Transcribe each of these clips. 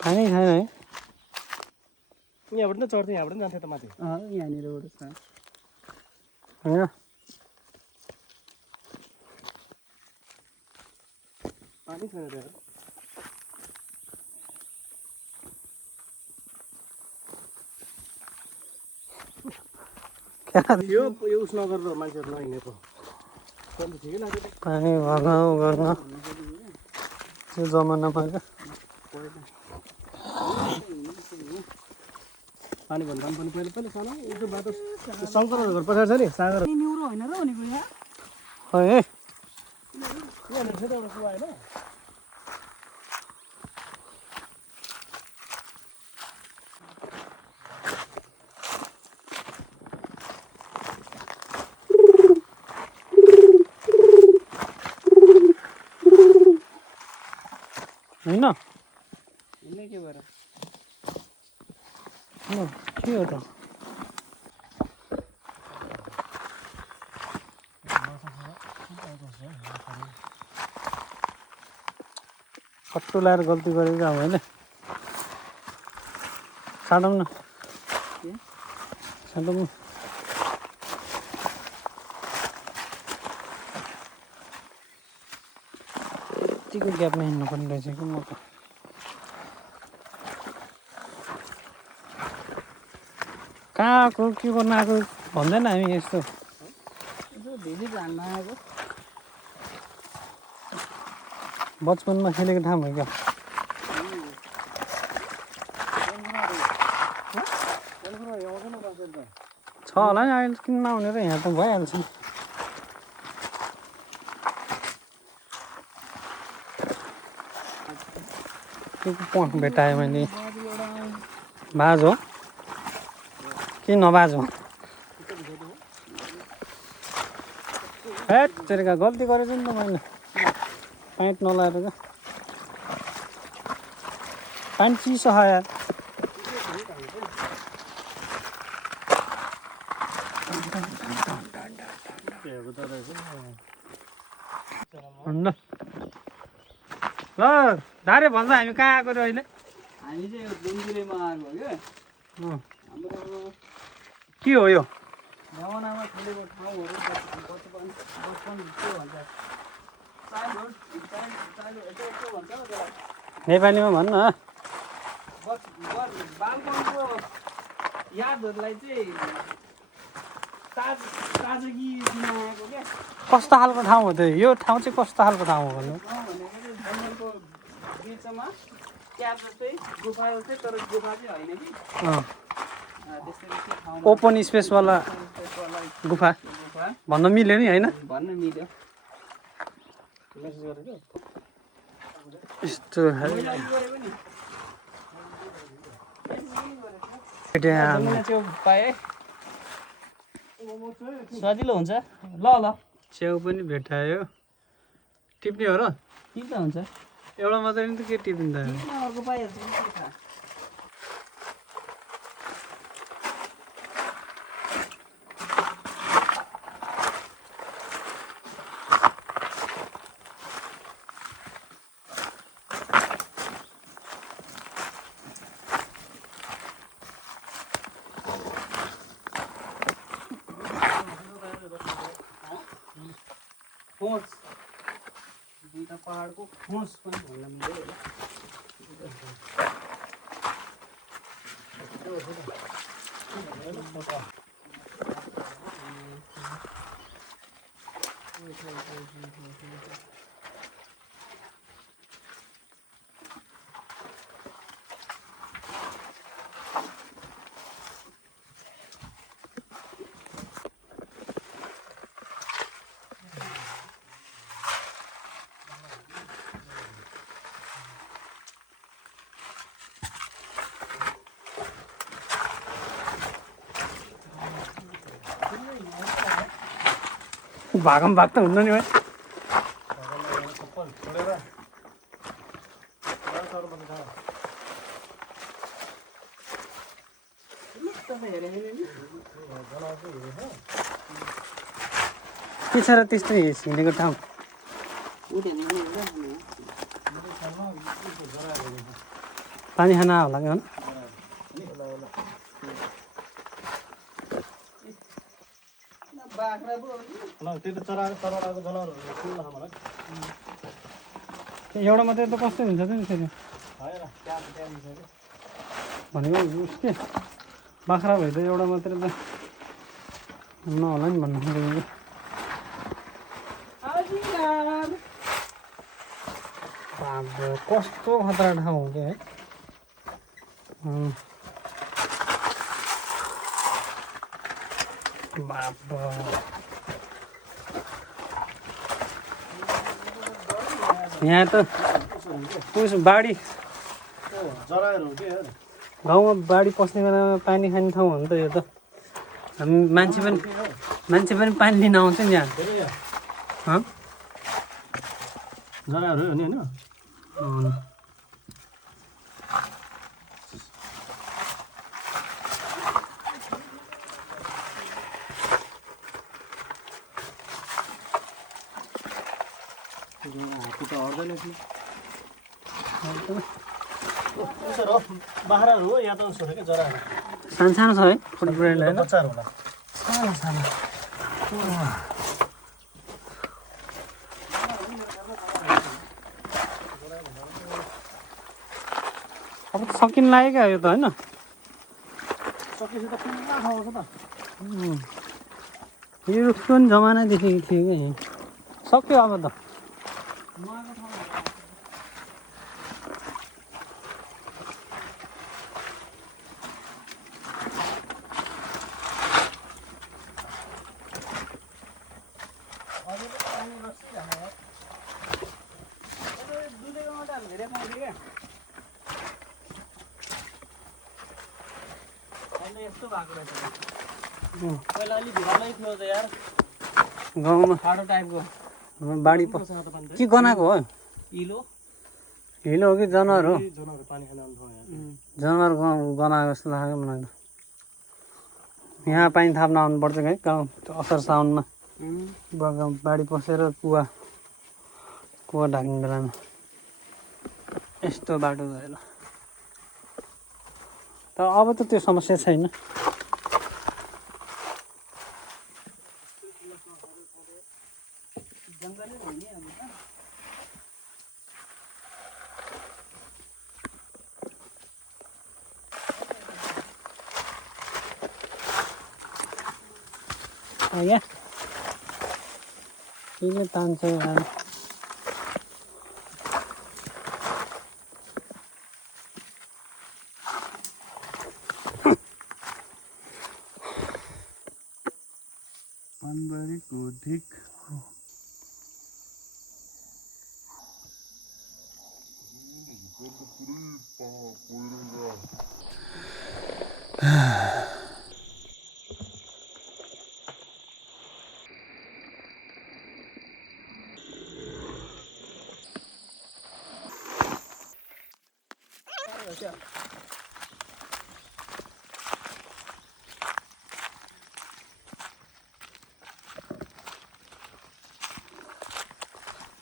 पानी छैन है यहाँबाट नै चढ्थ्यो यहाँबाट नि जान्थ्यो त माथि यहाँनिरबाट छ होइन पानी छैन त्यहाँ यो उस नगरेर मान्छेहरू नहिँडेको ठिकै लाग्यो पानी भर्न गर्न त्यो जमानामा क्या पानी भन्दा पनि पहिला पहिला सानो त्यो बाटो शङ्करहरू घर पछाडि छ नि सागर न्युरो होइन र भनेको यहाँ है यहाँनिर फेरि एउटा कुवा होइन होइन हिँड्ने के भएर के हो त कट्टो लाएर गल्ती गरेको अब होइन साटौँ न साटौँ न यतिको ग्यापमा हिँड्नुपर्ने रहेछ कि म त कहाँ आएको के गर्नु आएको भन्दैन हामी यस्तो यसो भिजिट हान्न आएको बचपनमा खेलेको ठाउँ हो क्या छ होला नि अहिले किन नआउने र यहाँ त भइहाल्छ के पोइन्ट भेटाएँ मैले बाज हो कि नबाज हो हेट तेरेका गल्ती गरेछु नि त मैले पाइन्ट नलाएर क्या पानी चिसो छ यार ल धारे भन्छ हामी कहाँ आएको र अहिले हामी चाहिँ यो गुन्जुरेमा आएको हो क्या हाम्रो के हो यो जमानामा खेलेको ठाउँहरू बचपन के भन्छ के भन्छ नेपालीमा भन्नु न बालपनको यादहरूलाई चाहिँ ताजगी दिन आएको क्या कस्तो खालको ठाउँ हो त्यो यो ठाउँ चाहिँ कस्तो खालको ठाउँ हो भन्नु भनेको जङ्गलको बिचमा क्याब जस्तै गुफा जस्तै तर गुफा चाहिँ होइन कि ओपन स्पेसवाला गुफा भन्न मिल्यो नि होइन भन्न मिल्यो यस्तो च्याउ पाएँ सजिलो हुन्छ ल ल च्याउ पनि भेटायो टिप्ने हो र टिप्दा हुन्छ एउटा मात्रै नि त के टिपिँदा अर्को पाइहाल्छ नि के थाहा खोज दुईटा पहाडको खोज पनि भन्न मिल्यो भागम भाग त हुन्न नि भाइ के छ र त्यस्तो हिँडेको ठाउँ पानी खाना होला क्या बाख्रा पो त्यो त चराको जनावरहरू एउटा मात्रै त कस्तो हुन्छ त नि फेरि भनेको उसके बाख्रा भए त एउटा मात्रै त नहोला नि भन्नु खोजेको बाबो कस्तो खतरा ठाउँ हो क्या है बाबो यहाँ त उस बाढी जराहरू के यार गाउँमा बाढी पस्ने बेलामा पानी खाने ठाउँ हो नि त यो त हामी मान्छे पनि पानी लिन आउँछ नि यहाँ जराहरू हो नि होइन हात्ती त हट्दैन कि उसो हो बाख्राहरू हो यहाँ त उसो हो क्या जराहरू सानो सानो छ है फुटब्रेन्ड होइन बच्चाहरू होला सानो सानो अब त सकिन लाग्यो क्या यो त होइन सकेपछि त पुरा ठाउँ छ त यो रुखको पनि जमानादेखि थियो क्या यहाँ सक्यो अब त यस्तो भएको रहेछ पहिला अलिक भिरालै थियो त यार गाउँमा खाडो टाइपको बाढी के गनाएको हो हिलो हिलो हो कि जनावर हो जनावरहरू पानी खान आउने ठाउँ यहाँ जनावर गनाएको जस्तो लाग्यो मलाई त यहाँ पानी थाप्न आउनुपर्छ है गाउँ असार साउनमा बाढी पसेर कुवा ढाक्ने बेलामा यस्तो बाटो गएर तर अब त त्यो समस्या छैन आइया केले तान्छ यार पानबारीको ढिक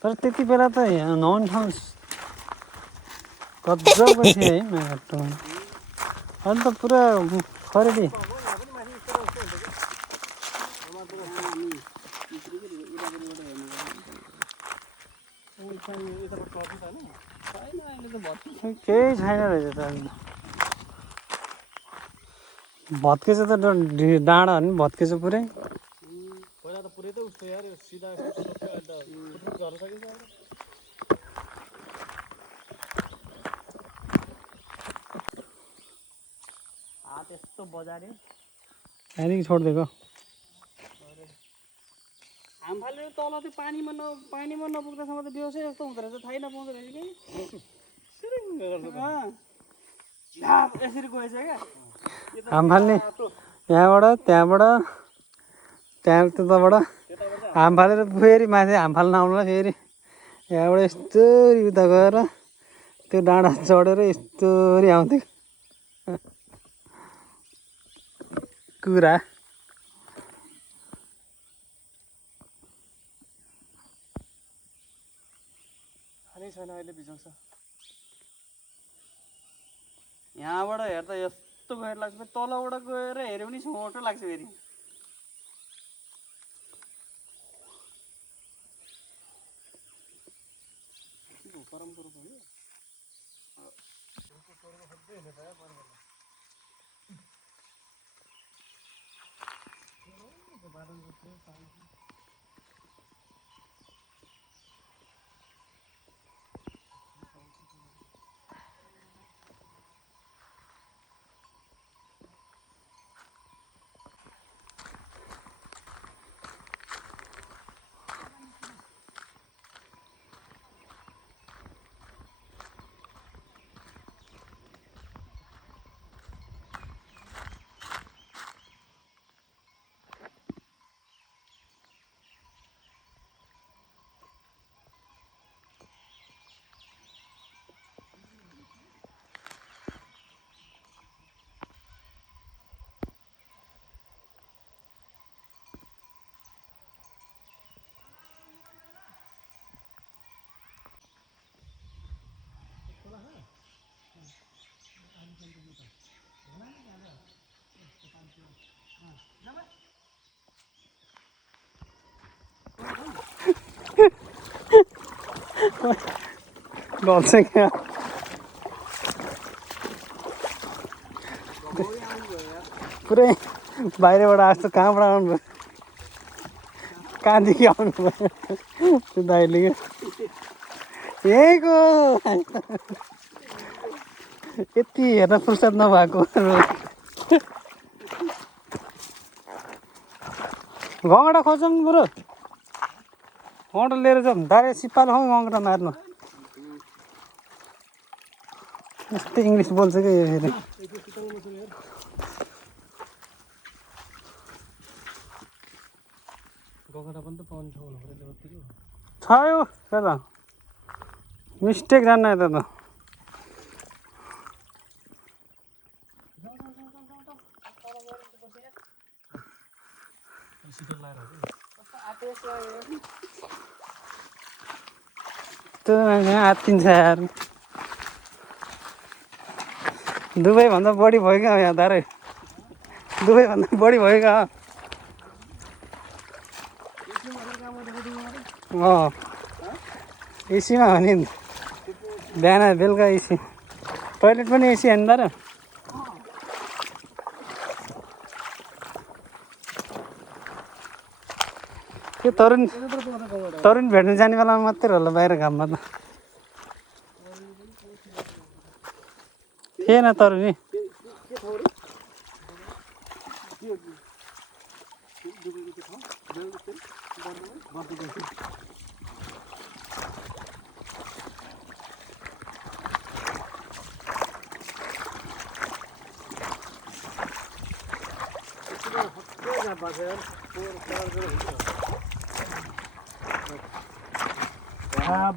तर त्यति बेला त नुहाउने ठाउँ गजबको थियो है माटोमा अहिले त पुरा खरेडी केही छैन रहेछ त भत्केछ त डाँडाहरू नि भत्केछ पुरै पहिला त पुरै त उस्तो यार सिधा झर्न सकिन्छ हात यस्तो बजारे त्यहाँदेखि छोडिदिएको हामफालेर तल त्यो पानीमा नपुग्दासम्म त बेहोसै जस्तो हुँदो रहेछ थाहै नपाउँदो रहेछ कि यसरी गएछ क्या हामफाल्ने त्यहाँबाट त्यताबाट हामफालेर फेरि माथि हामफाल्न आउनुलाई फेरि यहाँबाट यस्तरी उता गएर त्यो डाँडा चढेर यस्तरी आउँथ्यो कुरा भिजाउँछ यहाँबाट हेर्दा यस्तो गएर लाग्छ तलबाट गएर हेऱ्यो भने छोटो लाग्छ फेरि परम्परा भयो ढल्छ क्या पुरै बाहिरबाट आएको कहाँबाट आउनुभयो कहाँदेखि आउनुभयो त्यो दाइले यहीँको यति हेर्न फुर्सद नभएको गङ्गडा खोज्छौँ नि बरु गङ्गडा लिएर जाउँ डाइरेक्ट सिप्पाले हो गङ्गडा मार्नु यस्तै इङ्ग्लिस बोल्छ क्या यो फेरि गगडा पनि त पाउने ठाउँ हुनु पर्यो छ यो दादा मिस्टेक जान्न यता त सिटर लाएर त्यो मान्छे आत्तिन्छ यार दुबईभन्दा बढी भयो क्या यहाँ दारै दुबईभन्दा बढी भयो क्या एसीमा हो नि बिहान बेलुका एसी टोइलेट पनि एसी होइन दार त्यो तरुण भेट्नु जाने बेलामा मात्रै होला बाहिर घाममा त थिएन तरुनी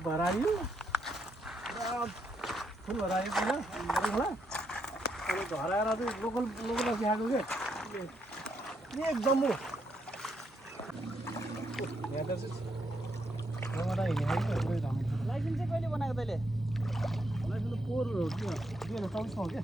भरायो फुल भरायो होला अनि हराएर चाहिँ लोकल देखाएको के एकदम लाइसेन्स चाहिँ कहिले बनाएको तैँले लाइसेन्स पोहोर 2024 हो क्या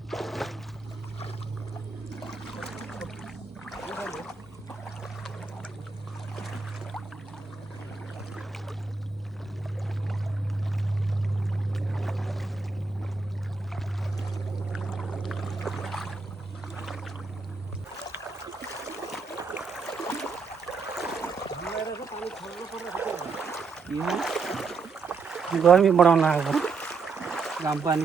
गर्मी बढाउन आएको घाम पानी